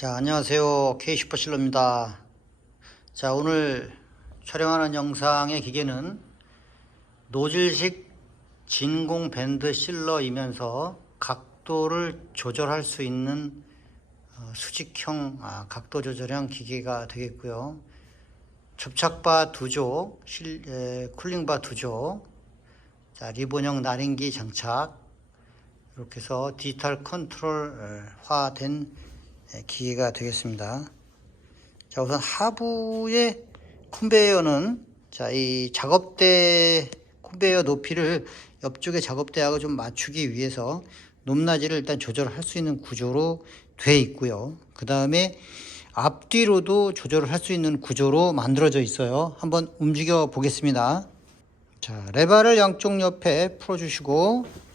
자, 안녕하세요. K슈퍼실러입니다. 자, 오늘 촬영하는 영상의 기계는 노즐식 진공 밴드 실러이면서 각도를 조절할 수 있는 수직형 각도 조절형 기계가 되겠고요. 접착바 2조, 쿨링바 2조, 자, 리본형 나린기 장착, 이렇게 해서 디지털 컨트롤화된 기계가 되겠습니다. 자, 우선 하부의 컨베이어는 이 작업대 컨베이어 높이를 옆쪽의 작업대하고 좀 맞추기 위해서 높낮이를 일단 조절할 수 있는 구조로 돼 있고요. 그 다음에 앞뒤로도 조절을 할 수 있는 구조로 만들어져 있어요. 한번 움직여 보겠습니다. 자, 레바를 양쪽 옆에 풀어주시고,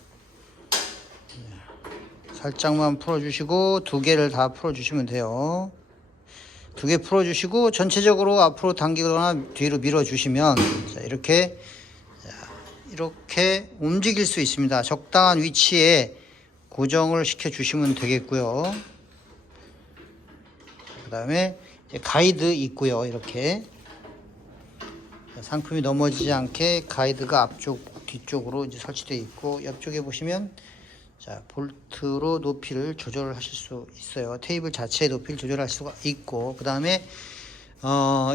살짝만 풀어주시고 2개를 다 풀어주시면 돼요. 2개 풀어주시고 전체적으로 앞으로 당기거나 뒤로 밀어주시면 이렇게 움직일 수 있습니다. 적당한 위치에 고정을 시켜 주시면 되겠고요. 그 다음에 가이드 있고요. 이렇게 상품이 넘어지지 않게 가이드가 앞쪽 뒤쪽으로 이제 설치되어 있고, 옆쪽에 보시면 자, 볼트로 높이를 조절하실 수 있어요. 테이블 자체의 높이를 조절할 수가 있고, 그 다음에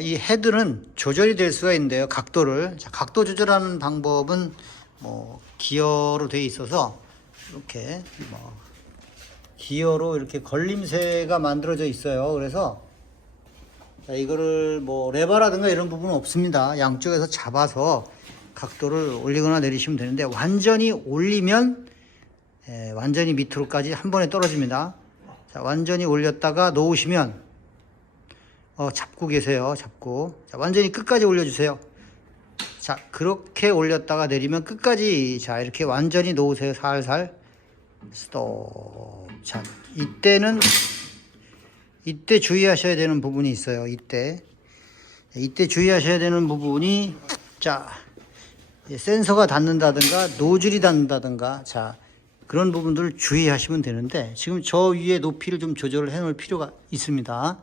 이 헤드는 조절이 될 수가 있는데요. 각도를. 자, 각도 조절하는 방법은 기어로 되어 있어서 이렇게 기어로 이렇게 걸림새가 만들어져 있어요. 그래서 자, 이거를 레버라든가 이런 부분은 없습니다. 양쪽에서 잡아서 각도를 올리거나 내리시면 되는데, 완전히 올리면 완전히 밑으로까지 한 번에 떨어집니다. 자, 완전히 올렸다가 놓으시면 잡고 계세요. 잡고. 자, 완전히 끝까지 올려주세요. 자, 그렇게 올렸다가 내리면 끝까지, 자, 이렇게 완전히 놓으세요. 살살. 스톱. 자, 이때 주의하셔야 되는 부분이 있어요. 이때 주의하셔야 되는 부분이, 자, 센서가 닿는다든가 노즐이 닿는다든가, 자, 그런 부분들을 주의하시면 되는데, 지금 저 위에 높이를 좀 조절을 해 놓을 필요가 있습니다.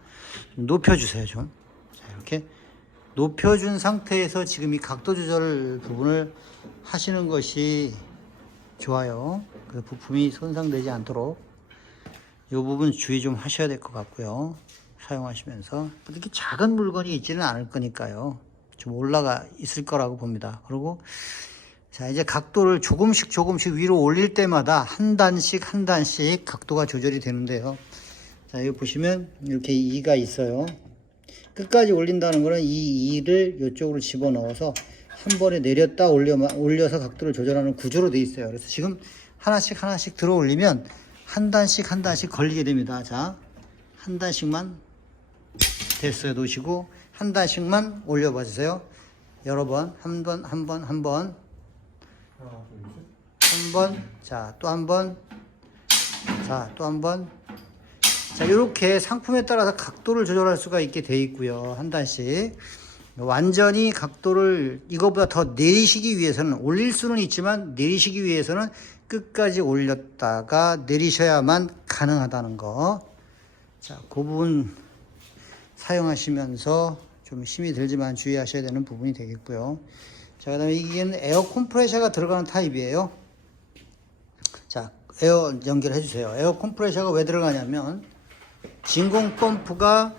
높여주세요, 좀. 자, 이렇게 높여준 상태에서 지금 이 각도 조절 부분을 하시는 것이 좋아요. 그 부품이 손상되지 않도록 이 부분 주의 좀 하셔야 될 것 같고요. 사용하시면서. 이렇게 작은 물건이 있지는 않을 거니까요. 좀 올라가 있을 거라고 봅니다. 그리고 자, 이제 각도를 조금씩 위로 올릴 때마다 한 단씩 각도가 조절이 되는데요. 자, 여기 보시면 이렇게 2가 있어요. 끝까지 올린다는 거는 이 2를 이쪽으로 집어넣어서 한 번에 내렸다 올려서 각도를 조절하는 구조로 되어 있어요. 그래서 지금 하나씩 들어 올리면 한 단씩 걸리게 됩니다. 자, 한 단씩만 됐어요. 놓으시고 한 단씩만 올려봐 주세요. 여러 번, 한 번, 자, 또 한 번, 자, 또 한 번. 자, 이렇게 상품에 따라서 각도를 조절할 수가 있게 되어 있고요. 한 단씩. 완전히 각도를 이거보다 더 내리시기 위해서는, 올릴 수는 있지만 내리시기 위해서는 끝까지 올렸다가 내리셔야만 가능하다는 거. 자, 그 부분 사용하시면서 좀 힘이 들지만 주의하셔야 되는 부분이 되겠고요. 자, 그 다음에 이게 에어 컴프레셔가 들어가는 타입이에요. 자, 에어 연결해 주세요. 에어 컴프레셔가 왜 들어가냐면 진공 펌프가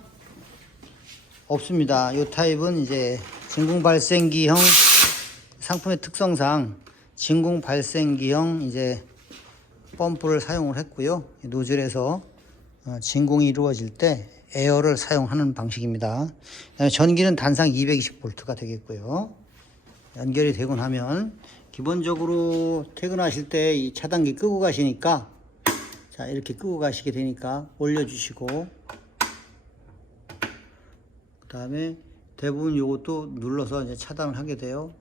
없습니다. 이 타입은 이제 진공 발생기형, 상품의 특성상 진공 발생기형 이제 펌프를 사용을 했고요. 노즐에서 진공이 이루어질 때 에어를 사용하는 방식입니다. 전기는 단상 220V가 되겠고요. 연결이 되고 나면 기본적으로 퇴근하실 때 이 차단기 끄고 가시니까, 자, 이렇게 끄고 가시게 되니까 올려주시고, 그 다음에 대부분 요것도 눌러서 이제 차단을 하게 돼요.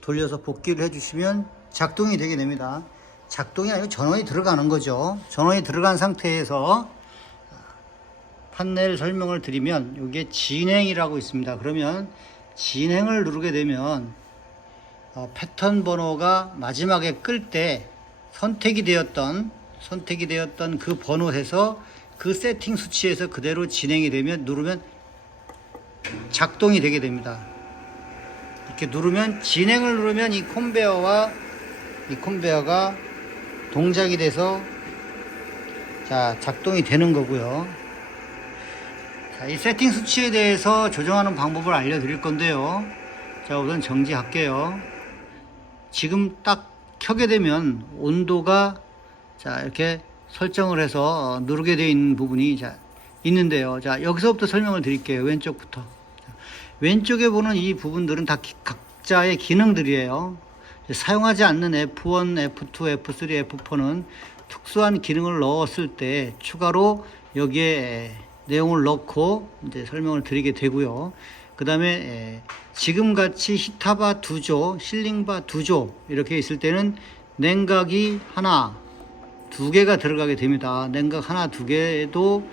돌려서 복귀를 해주시면 작동이 되게 됩니다. 작동이 아니고 전원이 들어가는 거죠. 전원이 들어간 상태에서 판넬 설명을 드리면 이게 진행이라고 있습니다. 그러면 진행을 누르게 되면 패턴 번호가 마지막에 끌 때 선택이 되었던 그 번호에서 그 세팅 수치에서 그대로 진행이 되면 누르면 작동이 되게 됩니다. 이렇게 누르면 진행을 누르면 이 컨베어가 동작이 돼서 자 작동이 되는 거고요. 자, 이 세팅 수치에 대해서 조정하는 방법을 알려드릴 건데요. 자 우선 정지할게요. 지금 딱 켜게 되면 온도가 자 이렇게 설정을 해서 누르게 되어 있는 부분이 자 있는데요. 자 여기서부터 설명을 드릴게요. 왼쪽부터. 자, 왼쪽에 보는 이 부분들은 다 각자의 기능들이에요. 사용하지 않는 F1, F2, F3, F4는 특수한 기능을 넣었을 때 추가로 여기에 내용을 넣고 이제 설명을 드리게 되고요. 그 다음에 지금같이 히타바 2조, 실링바 2조 이렇게 있을 때는 냉각이 하나, 두 개가 들어가게 됩니다. 냉각 하나, 두 개도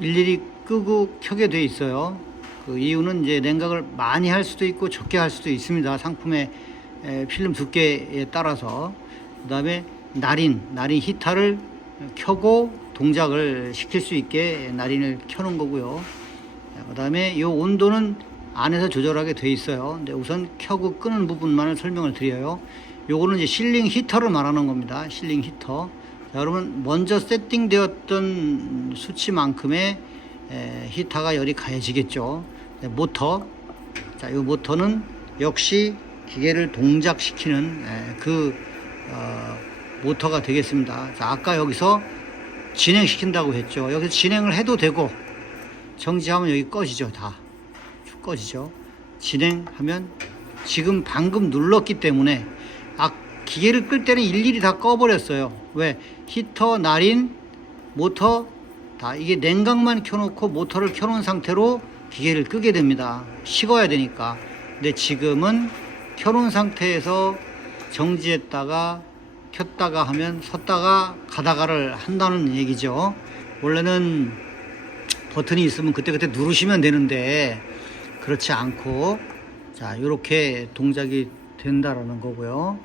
일일이 끄고 켜게 돼 있어요. 그 이유는 이제 냉각을 많이 할 수도 있고 적게 할 수도 있습니다. 상품의 필름 두께에 따라서. 그 다음에 날인 히터를 켜고 동작을 시킬 수 있게 날인을 켜놓은 거고요. 그 다음에 이 온도는 안에서 조절하게 돼 있어요. 근데 우선 켜고 끄는 부분만을 설명을 드려요. 요거는 이제 실링 히터를 말하는 겁니다. 실링 히터. 자, 여러분 먼저 세팅되었던 수치만큼의 히터가 열이 가해지겠죠. 모터. 자, 이 모터는 역시 기계를 동작시키는 모터가 되겠습니다. 자, 아까 여기서 진행시킨다고 했죠. 여기서 진행을 해도 되고 정지하면 여기 꺼지죠. 다 쭉 꺼지죠. 진행하면 지금 방금 눌렀기 때문에 기계를 끌 때는 일일이 다 꺼버렸어요. 왜? 히터, 날인, 모터 다 이게 냉각만 켜놓고 모터를 켜놓은 상태로 기계를 끄게 됩니다. 식어야 되니까. 근데 지금은 켜놓은 상태에서 정지했다가 켰다가 하면 섰다가 가다가를 한다는 얘기죠. 원래는 버튼이 있으면 그때그때 누르시면 되는데 그렇지 않고 자 이렇게 동작이 된다라는 거고요.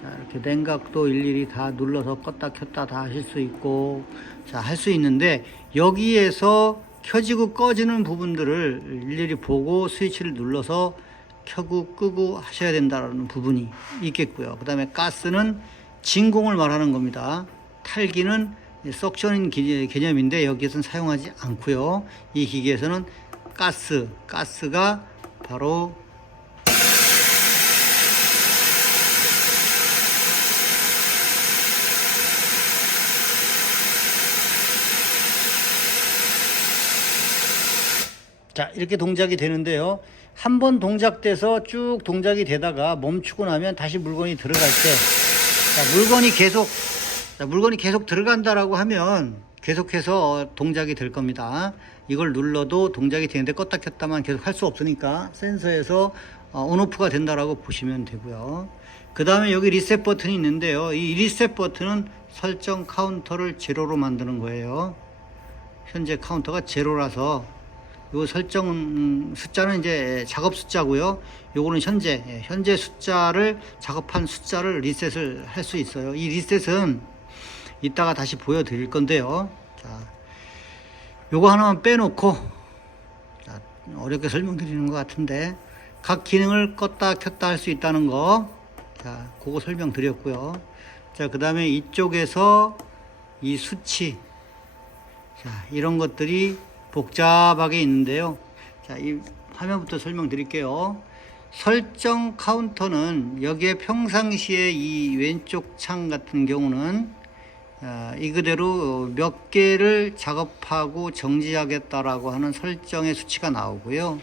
자 이렇게 냉각도 일일이 다 눌러서 껐다 켰다 다 하실 수 있고 자 할 수 있는데 여기에서 켜지고 꺼지는 부분들을 일일이 보고 스위치를 눌러서 켜고 끄고 하셔야 된다는 부분이 있겠고요. 그 다음에 가스는 진공을 말하는 겁니다. 탈기는 석션인 개념인데 여기에서는 사용하지 않고요. 이 기계에서는 가스가 바로 자 이렇게 동작이 되는데요. 한 번 동작돼서 쭉 동작이 되다가 멈추고 나면 다시 물건이 들어갈 때 자, 물건이 계속 들어간다라고 하면 계속해서 동작이 될 겁니다. 이걸 눌러도 동작이 되는데 껐다 켰다만 계속 할 수 없으니까 센서에서 온오프가 된다라고 보시면 되고요. 그 다음에 여기 리셋 버튼이 있는데요. 이 리셋 버튼은 설정 카운터를 제로로 만드는 거예요. 현재 카운터가 제로라서 요 설정 숫자는 이제 작업 숫자고요. 요거는 현재 숫자를 작업한 숫자를 리셋을 할 수 있어요. 이 리셋은 이따가 다시 보여드릴 건데요. 자, 요거 하나만 빼놓고 자, 어렵게 설명드리는 것 같은데 각 기능을 껐다 켰다 할 수 있다는 거. 자, 그거 설명드렸고요. 자, 그 다음에 이쪽에서 이 수치 자, 이런 것들이 복잡하게 있는데요. 자, 이 화면부터 설명드릴게요. 설정 카운터는 여기에 평상시에 이 왼쪽 창 같은 경우는 이 그대로 몇 개를 작업하고 정지하겠다라고 하는 설정의 수치가 나오고요.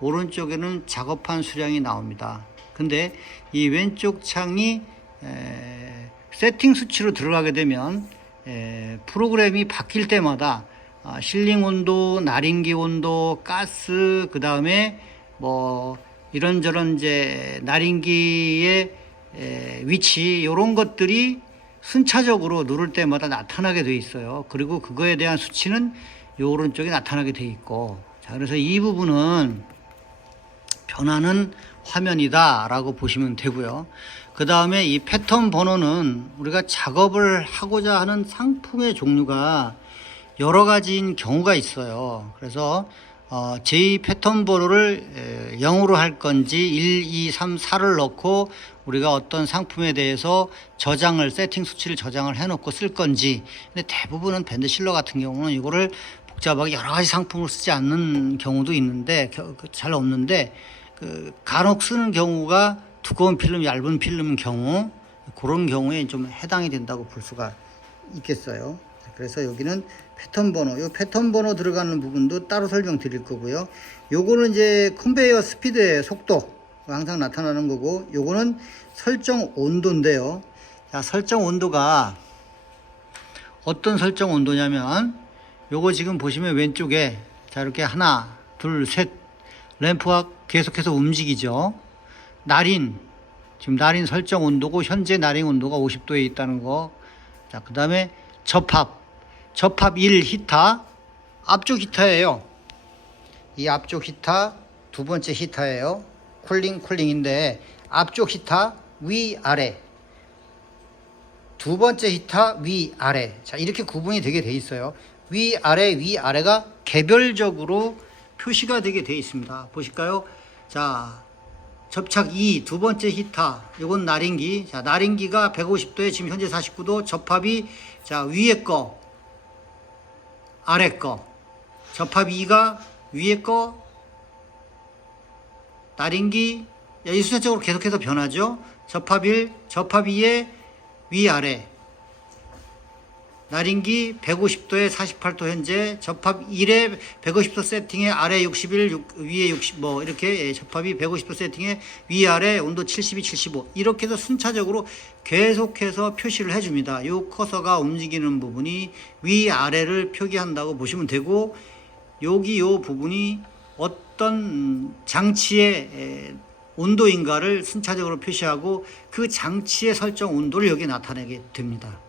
오른쪽에는 작업한 수량이 나옵니다. 근데 이 왼쪽 창이 세팅 수치로 들어가게 되면 프로그램이 바뀔 때마다 실링 온도, 날인기 온도, 가스, 그 다음에 뭐 이런저런 이제 날인기의 위치 이런 것들이 순차적으로 누를 때마다 나타나게 돼 있어요. 그리고 그거에 대한 수치는 이 오른쪽에 나타나게 돼 있고 자 그래서 이 부분은 변하는 화면이다 라고 보시면 되고요. 그 다음에 이 패턴 번호는 우리가 작업을 하고자 하는 상품의 종류가 여러 가지인 경우가 있어요. 그래서 제2 패턴 번호를 0으로 할 건지 1, 2, 3, 4를 넣고 우리가 어떤 상품에 대해서 저장을 세팅 수치를 저장을 해 놓고 쓸 건지. 근데 대부분은 밴드실러 같은 경우는 이거를 복잡하게 여러 가지 상품을 쓰지 않는 경우도 있는데 잘 없는데 간혹 쓰는 경우가 두꺼운 필름, 얇은 필름 경우, 그런 경우에 좀 해당이 된다고 볼 수가 있겠어요. 그래서 여기는 패턴 번호, 이 패턴 번호 들어가는 부분도 따로 설명드릴 거고요. 요거는 이제 컨베이어 스피드의 속도 항상 나타나는 거고, 요거는 설정 온도인데요. 자, 설정 온도가 어떤 설정 온도냐면, 요거 지금 보시면 왼쪽에 자 이렇게 하나, 둘, 셋 램프가 계속해서 움직이죠. 날인, 지금 날인 설정 온도고 현재 날인 온도가 50도에 있다는 거. 자, 그 다음에 접합 1 히타, 앞쪽 히타예요. 이 앞쪽 히타 두 번째 히타예요. 쿨링인데 앞쪽 히타 위아래, 두 번째 히타 위아래. 자, 이렇게 구분이 되게 돼 있어요. 위아래가 개별적으로 표시가 되게 돼 있습니다. 보실까요? 자, 접착 2 두 번째 히타, 요건 날인기. 자, 날인기가 150도에 지금 현재 49도. 접합이 자 위에 거 아래 거, 접합 2가 위에 거, 날인기. 이 수차적으로 계속해서 변하죠. 접합 1, 접합 2에 위아래, 날인기 150도에 48도 현재, 접합 1에 150도 세팅에 아래 61, 위에 60, 뭐 이렇게 접합이 150도 세팅에 위아래 온도 72, 75 이렇게 해서 순차적으로 계속해서 표시를 해줍니다. 이 커서가 움직이는 부분이 위아래를 표기한다고 보시면 되고, 여기 요 부분이 어떤 장치의 온도인가를 순차적으로 표시하고 그 장치의 설정 온도를 여기에 나타내게 됩니다.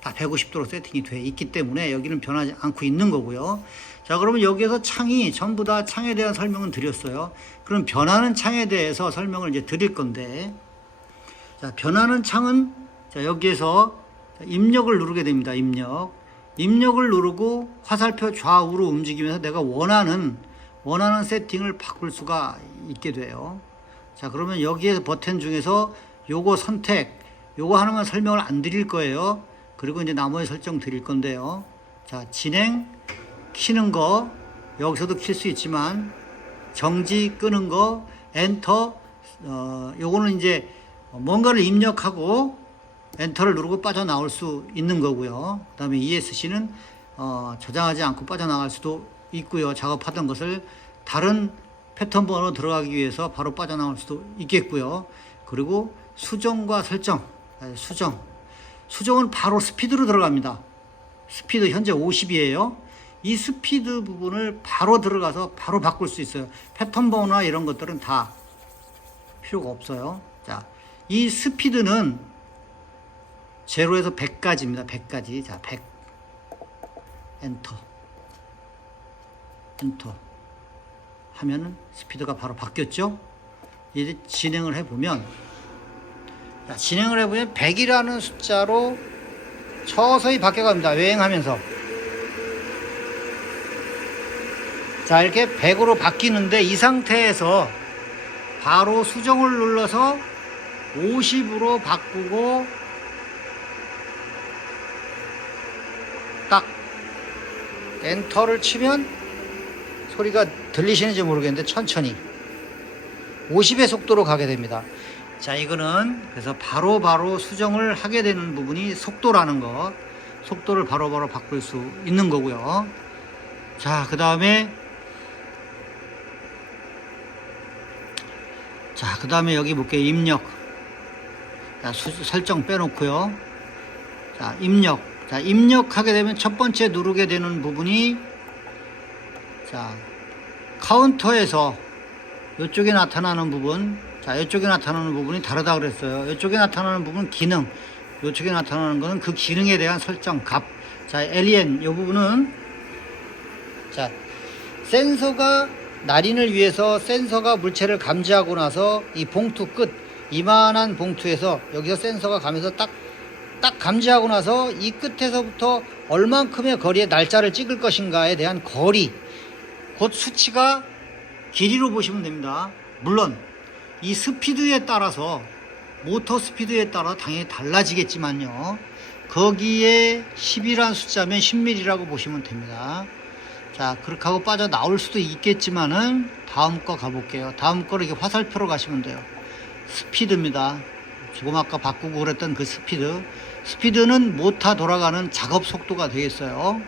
다 150도로 세팅이 돼 있기 때문에 여기는 변하지 않고 있는 거고요. 자, 그러면 여기에서 창이 전부 다 창에 대한 설명은 드렸어요. 그럼 변하는 창에 대해서 설명을 이제 드릴 건데, 자, 변하는 창은 자, 여기에서 입력을 누르게 됩니다. 입력을 누르고 화살표 좌우로 움직이면서 내가 원하는 세팅을 바꿀 수가 있게 돼요. 자, 그러면 여기에 버튼 중에서 요거 선택, 요거 하나만 설명을 안 드릴 거예요. 그리고 이제 나머지 설정 드릴 건데요. 자, 진행, 키는 거, 여기서도 킬 수 있지만, 정지, 끄는 거, 엔터, 요거는 이제 뭔가를 입력하고 엔터를 누르고 빠져나올 수 있는 거고요. 그 다음에 ESC는 저장하지 않고 빠져나갈 수도 있고요. 작업하던 것을 다른 패턴 번호 들어가기 위해서 바로 빠져나올 수도 있겠고요. 그리고 수정과 설정, 수정은 바로 스피드로 들어갑니다. 스피드 현재 50이에요. 이 스피드 부분을 바로 들어가서 바로 바꿀 수 있어요. 패턴 번호나 이런 것들은 다 필요가 없어요. 자, 이 스피드는 0에서 100까지입니다. 100까지. 자, 100. 엔터 하면은 스피드가 바로 바뀌었죠. 이제 진행을 해보면, 자, 100이라는 숫자로 서서히 바뀌어갑니다. 여행하면서. 자, 이렇게 100으로 바뀌는데, 이 상태에서 바로 수정을 눌러서 50으로 바꾸고 딱 엔터를 치면, 소리가 들리시는지 모르겠는데 천천히 50의 속도로 가게 됩니다. 자, 이거는 그래서 바로 수정을 하게 되는 부분이 속도라는 거, 속도를 바로 바꿀 수 있는 거고요. 자, 그 다음에 여기 볼게요. 입력. 자, 설정 빼놓고요. 자, 입력하게 되면 첫 번째 누르게 되는 부분이, 자, 카운터에서 이쪽에 나타나는 부분, 자, 이쪽에 나타나는 부분이 다르다 그랬어요. 이쪽에 나타나는 부분은 기능, 이쪽에 나타나는 거는 그 기능에 대한 설정 값. 자, LEN 이 부분은, 자, 센서가 날인을 위해서 센서가 물체를 감지하고 나서 이 봉투 끝, 이만한 봉투에서 여기서 센서가 가면서 딱 딱 감지하고 나서 이 끝에서부터 얼만큼의 거리에 날짜를 찍을 것인가에 대한 거리, 곧 수치가 길이로 보시면 됩니다. 물론 이 스피드에 따라서, 모터 스피드에 따라 당연히 달라지겠지만요, 거기에 10이라는 숫자면 10mm라고 보시면 됩니다. 자, 그렇게 하고 빠져나올 수도 있겠지만은 다음 거 가볼게요. 다음 거를 이렇게 화살표로 가시면 돼요. 스피드입니다. 조금 아까 바꾸고 그랬던 그 스피드. 스피드는 모터 돌아가는 작업 속도가 되겠어요.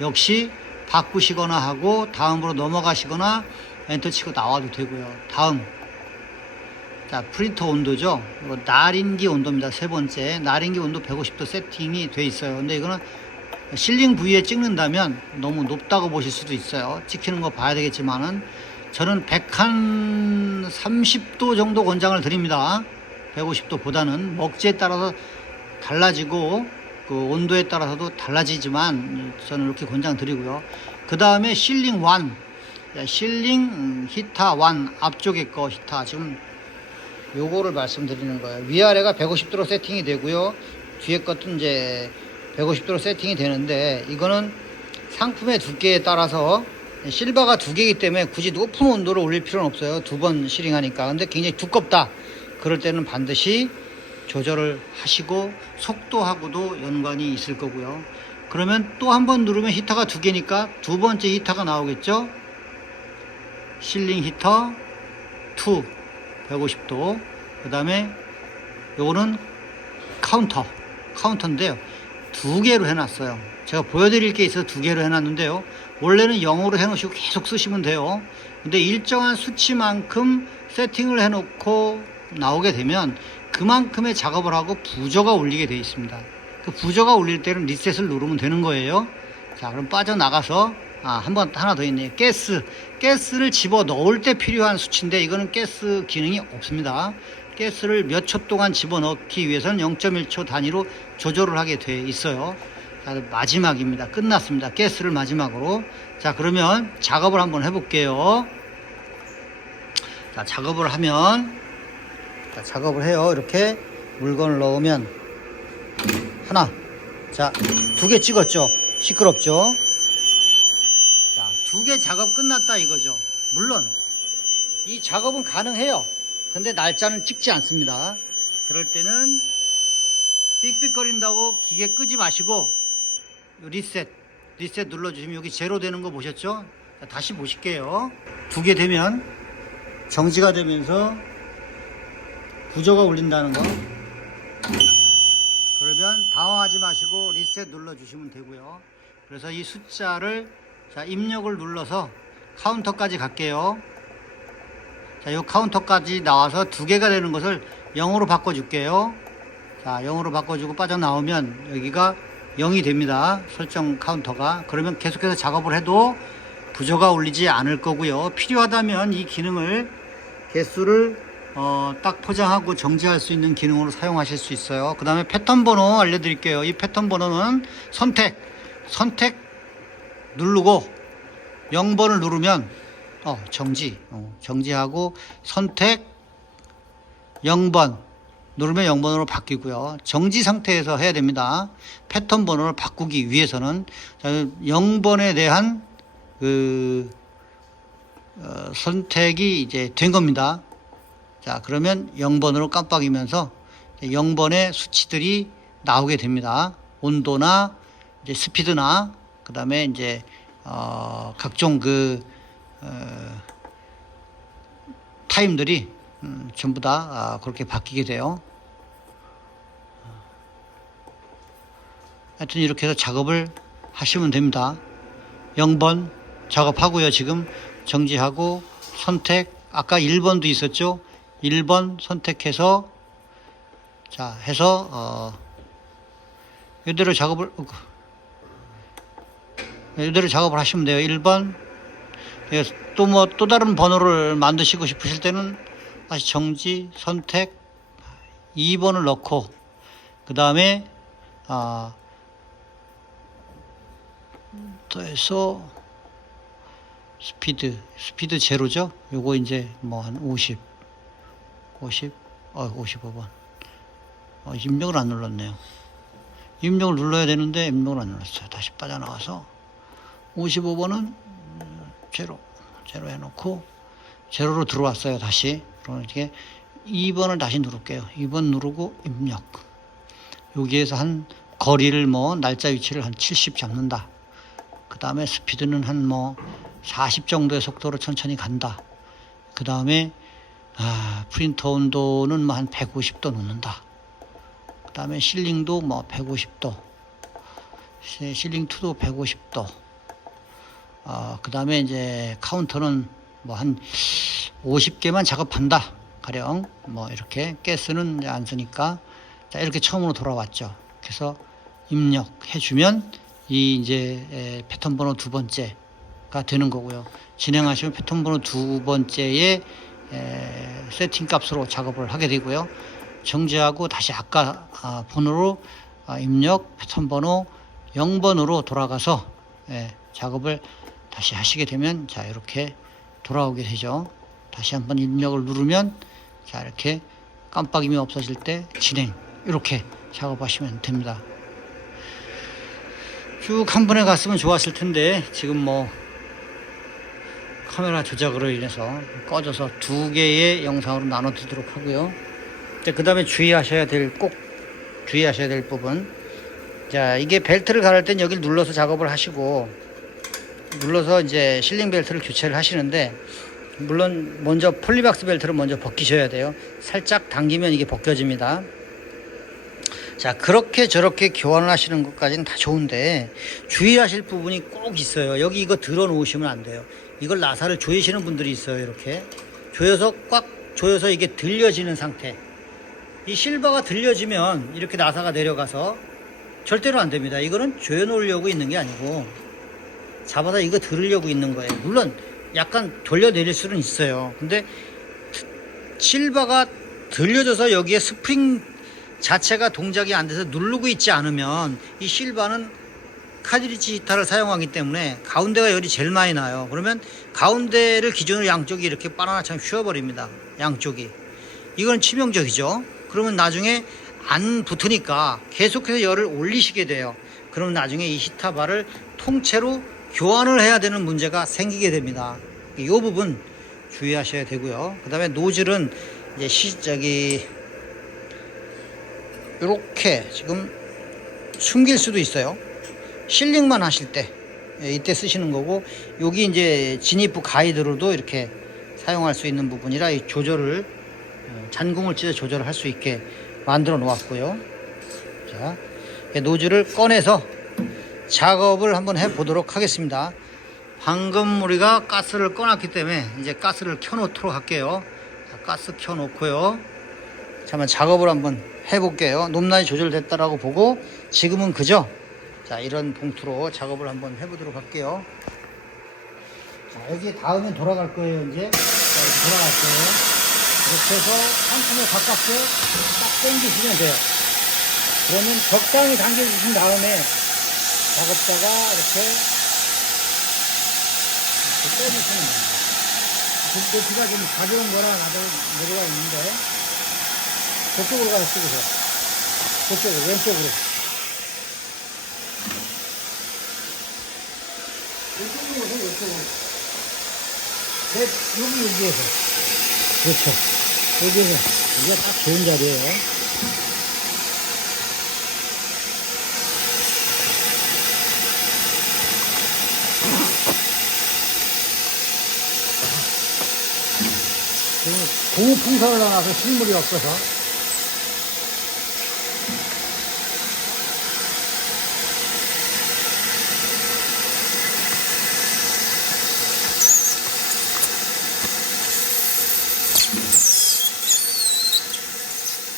역시 바꾸시거나 하고 다음으로 넘어가시거나 엔터 치고 나와도 되고요. 다음. 자, 프린터 온도죠. 이거 날인기 온도입니다. 세 번째. 날인기 온도 150도 세팅이 돼 있어요. 근데 이거는 실링 부위에 찍는다면 너무 높다고 보실 수도 있어요. 찍히는 거 봐야 되겠지만은 저는 130도 정도 권장을 드립니다. 150도보다는 먹지에 따라서 달라지고 그 온도에 따라서도 달라지지만 저는 이렇게 권장 드리고요. 그 다음에 실링 1, 실링 히터 1, 앞쪽에 거 히터, 지금 요거를 말씀드리는 거예요. 위아래가 150도로 세팅이 되고요. 뒤에 것도 이제 150도로 세팅이 되는데, 이거는 상품의 두께에 따라서 실버가 두 개이기 때문에 굳이 높은 온도를 올릴 필요는 없어요. 두 번 실링하니까. 근데 굉장히 두껍다, 그럴 때는 반드시 조절을 하시고 속도하고도 연관이 있을 거고요. 그러면 또 한 번 누르면 히터가 두 개니까 두 번째 히터가 나오겠죠. 실링 히터 2 150도. 그 다음에 요거는 카운터인데요, 두 개로 해놨어요. 제가 보여드릴 게 있어서 두 개로 해놨는데요, 원래는 0으로 해놓으시고 계속 쓰시면 돼요. 근데 일정한 수치만큼 세팅을 해놓고 나오게 되면 그만큼의 작업을 하고 부저가 울리게 되어 있습니다. 그 부저가 울릴 때는 리셋을 누르면 되는 거예요. 자, 그럼 빠져나가서 하나 더 있네요. 가스를 집어 넣을 때 필요한 수치인데, 이거는 가스 기능이 없습니다. 가스를 몇 초 동안 집어 넣기 위해서는 0.1초 단위로 조절을 하게 돼 있어요. 자, 마지막입니다. 끝났습니다. 가스를 마지막으로. 자, 그러면 작업을 한번 해볼게요. 자, 작업을 해요. 이렇게 물건을 넣으면 하나, 자, 두 개 찍었죠. 시끄럽죠. 자, 두 개 작업 끝났다 이거죠. 물론 이 작업은 가능해요. 근데 날짜는 찍지 않습니다. 그럴 때는 삑삑거린다고 기계 끄지 마시고 리셋 눌러주시면 여기 제로 되는 거 보셨죠? 자, 다시 보실게요. 두 개 되면 정지가 되면서 부저가 울린다는 거. 그러면 당황하지 마시고 리셋 눌러주시면 되고요. 그래서 이 숫자를, 자, 입력을 눌러서 카운터까지 갈게요. 자, 이 카운터까지 나와서 두 개가 되는 것을 0으로 바꿔줄게요. 자, 0으로 바꿔주고 빠져나오면 여기가 0이 됩니다. 설정 카운터가. 그러면 계속해서 작업을 해도 부저가 울리지 않을 거고요. 필요하다면 이 기능을, 개수를 딱 포장하고 정지할 수 있는 기능으로 사용하실 수 있어요. 그 다음에 패턴 번호 알려드릴게요. 이 패턴 번호는 선택 누르고 0번을 누르면 정지하고 선택 0번 누르면 0번으로 바뀌고요. 정지 상태에서 해야 됩니다. 패턴 번호를 바꾸기 위해서는 0번에 대한 선택이 이제 된 겁니다. 자, 그러면 0번으로 깜빡이면서 0번의 수치들이 나오게 됩니다. 온도나 이제 스피드나, 그 다음에 이제 각종 타임들이 전부 다 그렇게 바뀌게 돼요. 하여튼 이렇게 해서 작업을 하시면 됩니다. 0번 작업하고요. 지금 정지하고 선택, 아까 1번도 있었죠. 1번 선택해서, 자, 해서 이대로 작업을 하시면 돼요. 1번. 또 다른 번호를 만드시고 싶으실 때는 다시 정지, 선택 2번을 넣고, 그 다음에 더해서 스피드 제로죠. 요거 이제 뭐 한 55번. 입력을 안 눌렀네요. 입력을 눌러야 되는데 입력을 안 눌렀어요. 다시 빠져나와서 55번은 제로 해놓고 제로로 들어왔어요. 다시. 그러면 이렇게 2번을 다시 누를게요. 2번 누르고 입력. 여기에서 한 거리를 날짜 위치를 한 70 잡는다. 그 다음에 스피드는 한 40 정도의 속도로 천천히 간다. 그 다음에 프린터 온도는 한 150도 놓는다. 그 다음에 실링도 150도, 실링2도 150도. 그 다음에 이제 카운터는 한 50개만 작업한다. 가령 이렇게 가스는 이제 안 쓰니까 자 이렇게 처음으로 돌아왔죠. 그래서 입력해주면 이 이제 패턴 번호 두 번째가 되는 거고요. 진행하시면 패턴 번호 두 번째의 세팅 값으로 작업을 하게 되고요. 정지하고 다시 아까 번호로 입력 패턴 번호 0번으로 돌아가서 작업을 다시 하시게 되면 자 이렇게 돌아오게 되죠. 다시 한번 입력을 누르면 자 이렇게 깜빡임이 없어질 때 진행 이렇게 작업하시면 됩니다. 쭉 한 번에 갔으면 좋았을 텐데 지금 카메라 조작으로 인해서 꺼져서 두 개의 영상으로 나눠드리도록 하고요. 그 다음에 꼭 주의하셔야 될 부분, 자 이게 벨트를 갈을 땐 여기를 눌러서 작업을 하시고 눌러서 이제 실링 벨트를 교체를 하시는데 물론 먼저 폴리박스 벨트를 먼저 벗기셔야 돼요. 살짝 당기면 이게 벗겨집니다. 자 그렇게 저렇게 교환을 하시는 것까지는 다 좋은데 주의하실 부분이 꼭 있어요. 여기 이거 들어 놓으시면 안 돼요. 이걸 나사를 조이시는 분들이 있어요. 이렇게 조여서 꽉 조여서 이게 들려지는 상태. 이 실버가 들려지면 이렇게 나사가 내려가서 절대로 안 됩니다. 이거는 조여 놓으려고 있는 게 아니고 잡아서 이거 들으려고 있는 거예요. 물론 약간 돌려 내릴 수는 있어요. 근데 실버가 들려져서 여기에 스프링 자체가 동작이 안 돼서 누르고 있지 않으면 이 실바는 카트리지 히터를 사용하기 때문에 가운데가 열이 제일 많이 나요. 그러면 가운데를 기준으로 양쪽이 이렇게 바나나처럼 휘어버립니다. 양쪽이. 이건 치명적이죠. 그러면 나중에 안 붙으니까 계속해서 열을 올리시게 돼요. 그러면 나중에 이 히터바를 통째로 교환을 해야 되는 문제가 생기게 됩니다. 이 부분 주의하셔야 되고요. 그 다음에 노즐은 이제 이렇게 지금 숨길 수도 있어요. 실링만 하실 때 이때 쓰시는 거고, 여기 이제 진입부 가이드로도 이렇게 사용할 수 있는 부분이라 이 조절을 잔공을 찢어 조절을 할 수 있게 만들어 놓았고요. 자, 노즐을 꺼내서 작업을 한번 해 보도록 하겠습니다. 방금 우리가 가스를 꺼놨기 때문에 이제 가스를 켜 놓도록 할게요. 자, 가스 켜 놓고요. 잠깐 작업을 한번 해 볼게요. 높낮이 조절됐다라고 보고 지금은 그죠? 자, 이런 봉투로 작업을 한번 해 보도록 할게요. 자, 여기 닿으면 돌아갈 거예요. 이제 자, 이렇게 돌아갈 거예요. 이렇게 해서 상품에 가깝게 딱 당기시면 돼요. 그러면 적당히 당겨주신 다음에 작업자가 이렇게 빼주시면 됩니다. 높이가 좀 가벼운 거라 나도 내려가 있는데 저쪽으로 가서 쓰고요. 저쪽으로, 왼쪽으로. 왼쪽으로 오세요, 왼쪽으로. 여기에서. 그렇죠. 여기에서. 여기가 딱 좋은 자리예요. 고풍선을 나와서 실물이 없어서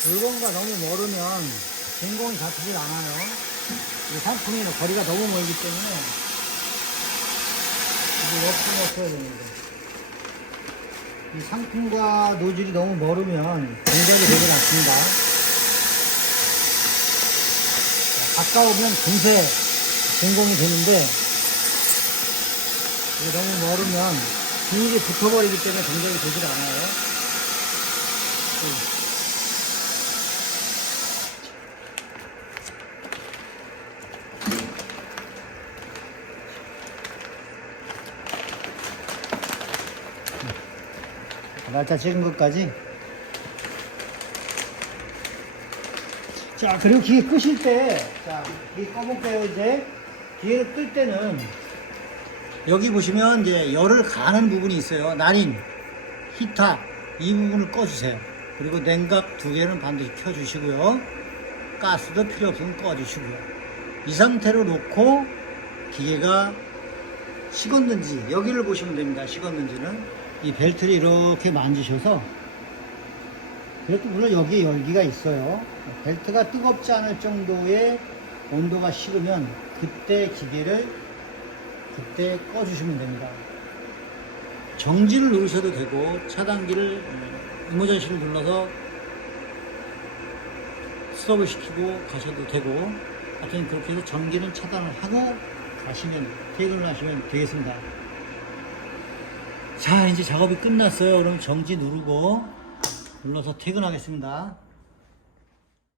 물건과 너무 멀으면 진공이 잡히지 않아요. 이 상품이나 거리가 너무 멀기 때문에 이제 옆으로 없어야 됩니다. 이 상품과 노즐이 너무 멀으면 동작이 되지 않습니다. 가까우면 금세 진공이 되는데 이게 너무 멀으면 비닐이 붙어버리기 때문에 동작이 되질 않아요. 날짜 찍은 것까지. 자, 그리고 기계 끄실 때, 자, 기계 꺼볼게요, 이제. 기계를 끌 때는, 여기 보시면 이제 열을 가하는 부분이 있어요. 난임, 히터, 이 부분을 꺼주세요. 그리고 냉각 2개는 반드시 켜주시고요. 가스도 필요 없으면 꺼주시고요. 이 상태로 놓고, 기계가 식었는지, 여기를 보시면 됩니다. 식었는지는. 이 벨트를 이렇게 만지셔서, 그래도 물론 여기에 열기가 있어요. 벨트가 뜨겁지 않을 정도의 온도가 식으면 그때 기계를 그때 꺼주시면 됩니다. 정지를 누르셔도 되고 차단기를 이모전시를 눌러서 스톱을 시키고 가셔도 되고 하여튼 그렇게 해서 전기는 차단을 하고 가시면 퇴근을 하시면 되겠습니다. 자, 이제 작업이 끝났어요. 그럼 정지 누르고 눌러서 퇴근하겠습니다.